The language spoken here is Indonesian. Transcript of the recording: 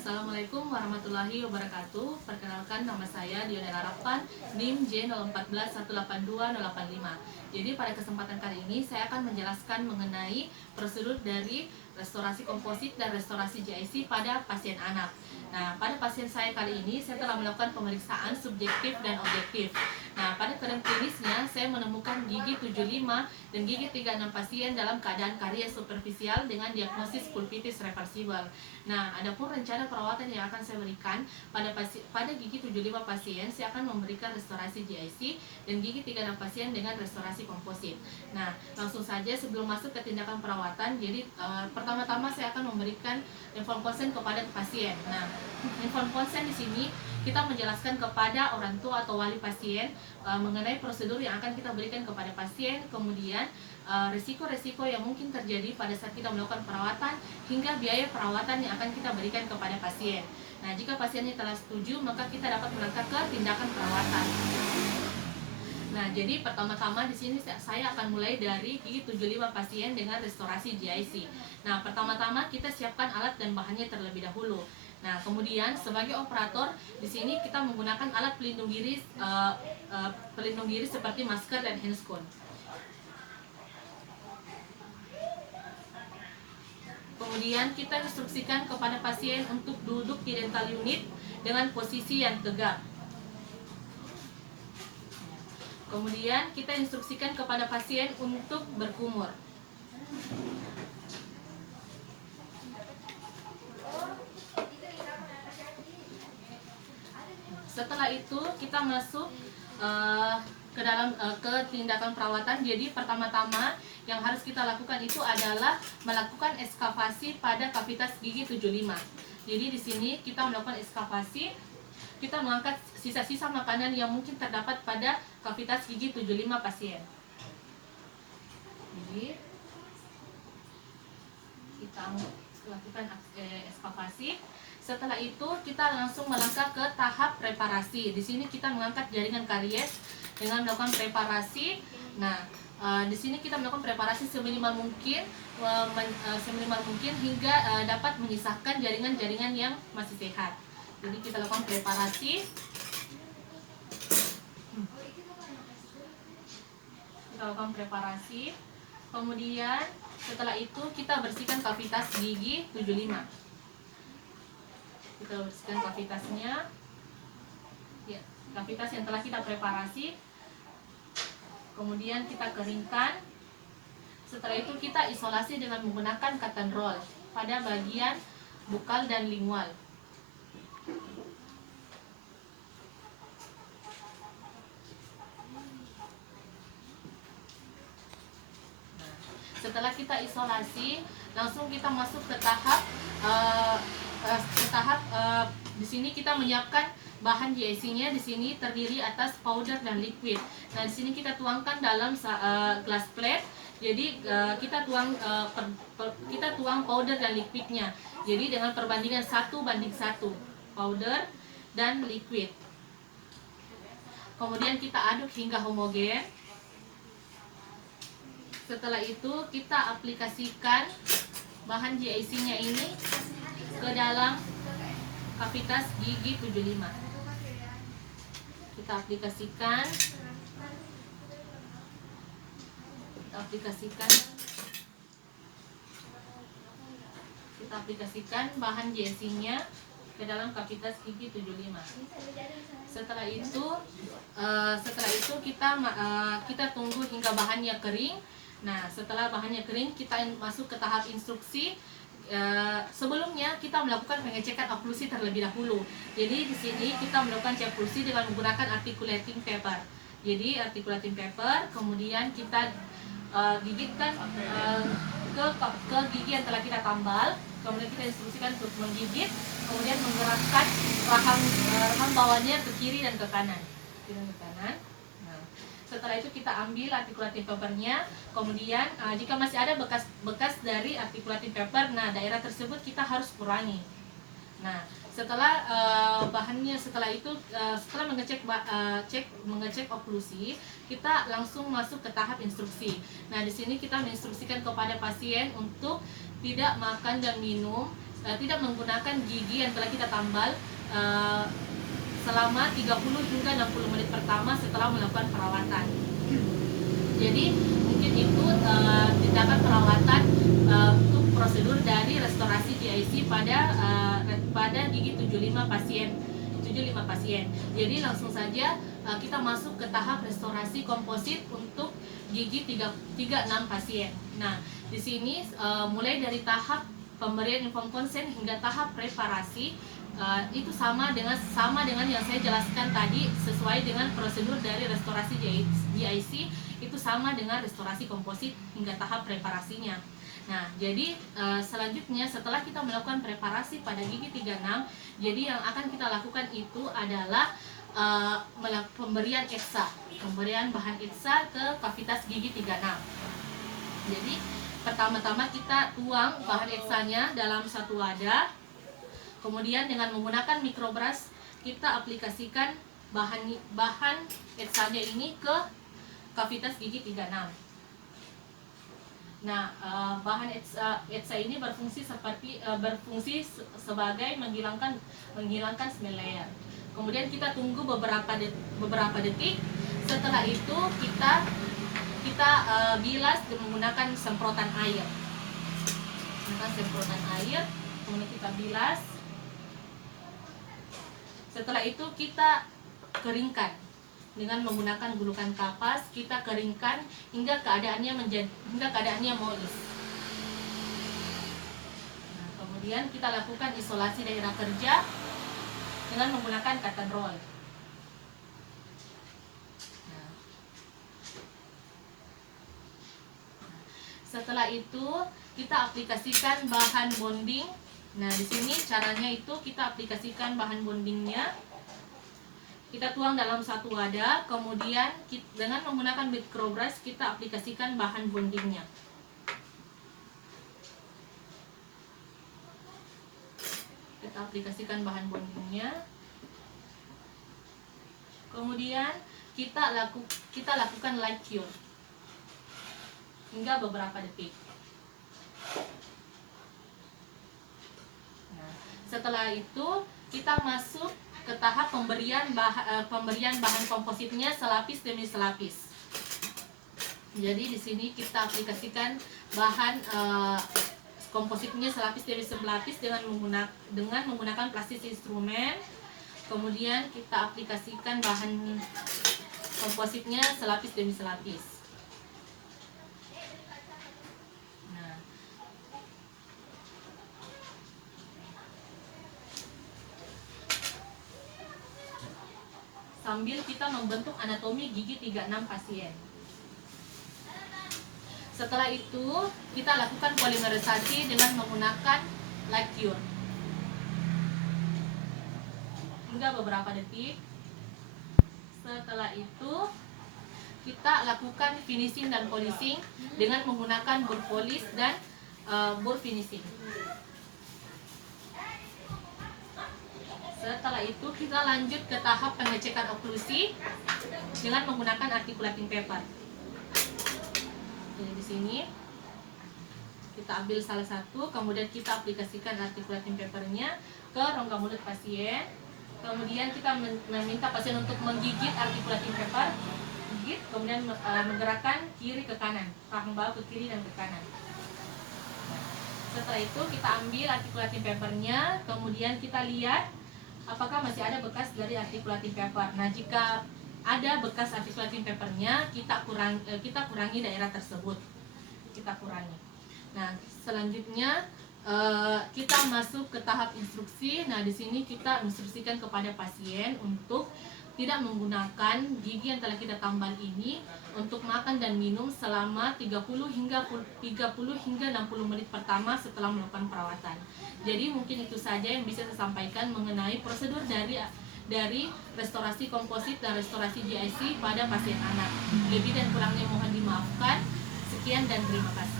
Assalamualaikum warahmatullahi wabarakatuh. Perkenalkan, nama saya Dionel Harapan, NIM J014182085. Jadi pada kesempatan kali ini saya akan menjelaskan mengenai prosedur dari restorasi komposit dan restorasi GIC pada pasien anak. Nah, pada pasien saya kali ini saya telah melakukan pemeriksaan subjektif dan objektif. Nah, pada keadaan klinisnya saya menemukan gigi 75 dan gigi 36 pasien dalam keadaan karies superficial dengan diagnosis pulpitis reversible. Nah, adapun rencana perawatan yang akan saya berikan pada gigi 75 pasien, saya akan memberikan restorasi GIC dan gigi 36 pasien dengan restorasi komposit. Nah, langsung saja sebelum masuk ke tindakan perawatan, jadi pertama-tama saya akan memberikan inform konsen kepada pasien. Nah, inform konsen di sini kita menjelaskan kepada orang tua atau wali pasien mengenai prosedur yang akan kita berikan kepada pasien, kemudian risiko-risiko yang mungkin terjadi pada saat kita melakukan perawatan hingga biaya perawatan yang akan kita berikan kepada pasien. Nah, jika pasiennya telah setuju, maka kita dapat melangkah ke tindakan perawatan. Nah, jadi pertama-tama di sini saya akan mulai dari gigi 75 pasien dengan restorasi GIC. Nah, pertama-tama kita siapkan alat dan bahannya terlebih dahulu. Nah, kemudian sebagai operator di sini kita menggunakan alat pelindung diri seperti masker dan handscoon. Kemudian kita instruksikan kepada pasien untuk duduk di dental unit dengan posisi yang tegak. Kemudian kita instruksikan kepada pasien untuk berkumur. Setelah itu kita masuk ke tindakan perawatan. Jadi pertama-tama yang harus kita lakukan itu adalah melakukan ekskavasi pada kavitas gigi 75. Jadi di sini kita melakukan ekskavasi, kita mengangkat sisa-sisa makanan yang mungkin terdapat pada kavitas gigi 75 pasien. Jadi kita lakukan ekskavasi. Setelah itu kita langsung melangkah ke tahap reparasi. Di sini kita mengangkat jaringan karies dengan melakukan preparasi. Nah, di sini kita melakukan preparasi seminimal mungkin hingga dapat menyisahkan jaringan-jaringan yang masih sehat. Jadi kita lakukan preparasi. Kita lakukan preparasi. Kemudian setelah itu kita bersihkan kavitas gigi 75. Kita bersihkan kavitasnya. Ya, kavitas yang telah kita preparasi. Kemudian kita keringkan. Setelah itu kita isolasi dengan menggunakan cotton roll pada bagian bukal dan lingual. Setelah kita isolasi, langsung kita masuk ke tahap di sini kita menyiapkan bahan GIC-nya. Di sini terdiri atas powder dan liquid. Nah, di sini kita tuangkan dalam glass plate. Jadi kita tuang powder dan liquidnya. Jadi dengan perbandingan 1:1 powder dan liquid. Kemudian kita aduk hingga homogen. Setelah itu kita aplikasikan bahan GIC-nya ini ke dalam kavitas gigi 75. Kita aplikasikan bahan GIC-nya ke dalam kavitas gigi 75. Setelah itu kita tunggu hingga bahannya kering. Nah, setelah bahannya kering, kita masuk ke tahap instruksi. Sebelumnya kita melakukan pengecekan oklusi terlebih dahulu. Jadi di sini kita melakukan cek oklusi dengan menggunakan articulating paper. Jadi articulating paper, kemudian kita gigitkan ke gigi yang telah kita tambal. Kemudian kita instruksikan untuk menggigit, kemudian menggerakkan rahang bawahnya ke kiri dan ke kanan. Setelah itu kita ambil articulating papernya. Kemudian jika masih ada bekas dari articulating paper, nah daerah tersebut kita harus kurangi. Nah, setelah mengecek oklusi, kita langsung masuk ke tahap instruksi. Nah, di sini kita menginstruksikan kepada pasien untuk tidak makan dan minum tidak menggunakan gigi yang telah kita tambal selama 30 hingga 60 menit pertama setelah melakukan perawatan. Jadi mungkin itu tindakan perawatan untuk prosedur dari restorasi GIC pada gigi 75 pasien. Jadi langsung saja kita masuk ke tahap restorasi komposit untuk gigi 36 pasien. Nah, di sini mulai dari tahap pemberian inform konsen hingga tahap reparasi itu sama dengan yang saya jelaskan tadi, sesuai dengan prosedur dari restorasi GIC itu sama dengan restorasi komposit hingga tahap reparasinya. Nah, jadi selanjutnya setelah kita melakukan preparasi pada gigi 36, jadi yang akan kita lakukan itu adalah pemberian bahan ETSA ke kavitas gigi 36. Jadi pertama-tama kita tuang bahan ETSA-nya dalam satu wadah. Kemudian dengan menggunakan mikrobrush kita aplikasikan bahan ETSA-nya ini ke kavitas gigi 36. Nah, bahan ETSA ini berfungsi sebagai menghilangkan smell layer. Kemudian kita tunggu beberapa detik. Setelah itu kita bilas menggunakan semprotan air. Kemudian kita bilas. Setelah itu kita keringkan dengan menggunakan gulukan kapas. Kita keringkan hingga keadaannya moist. Nah, kemudian kita lakukan isolasi daerah kerja dengan menggunakan cotton roll. Nah, setelah itu kita aplikasikan bahan bonding. Nah, di sini caranya itu kita aplikasikan bahan bondingnya. Kita tuang dalam satu wadah, kemudian dengan menggunakan mikrobrush kita aplikasikan bahan bondingnya. Kemudian kita lakukan light cure hingga beberapa detik. Nah, setelah itu kita masuk ke tahap pemberian bahan kompositnya selapis demi selapis. Jadi di sini kita aplikasikan bahan kompositnya selapis demi selapis dengan menggunakan plastik instrumen. Kemudian kita aplikasikan bahan kompositnya selapis demi selapis. Nah, sambil kita membentuk anatomi gigi 36 pasien. Setelah itu kita lakukan polimerisasi dengan menggunakan light cure hingga beberapa detik. Setelah itu kita lakukan finishing dan polishing dengan menggunakan bur polish dan bur finishing. Setelah itu kita lanjut ke tahap pengecekan oklusi dengan menggunakan articulating paper. Jadi di sini kita ambil salah satu, kemudian kita aplikasikan articulating papernya ke rongga mulut pasien. Kemudian kita meminta pasien untuk menggigit articulating paper, kemudian menggerakkan kiri ke kanan, rahang bawah ke kiri dan ke kanan. Setelah itu kita ambil articulating papernya, kemudian kita lihat apakah masih ada bekas dari articulating paper. Nah, jika ada bekas articulating papernya, kita kurangi daerah tersebut. Nah, selanjutnya kita masuk ke tahap instruksi. Nah, di sini kita instruksikan kepada pasien untuk tidak menggunakan gigi yang telah kita tambal ini untuk makan dan minum selama 30 hingga 60 menit pertama setelah melakukan perawatan. Jadi mungkin itu saja yang bisa saya sampaikan mengenai prosedur dari restorasi komposit dan restorasi GIC pada pasien anak. Lebih dan kurangnya mohon dimaafkan. Sekian dan terima kasih.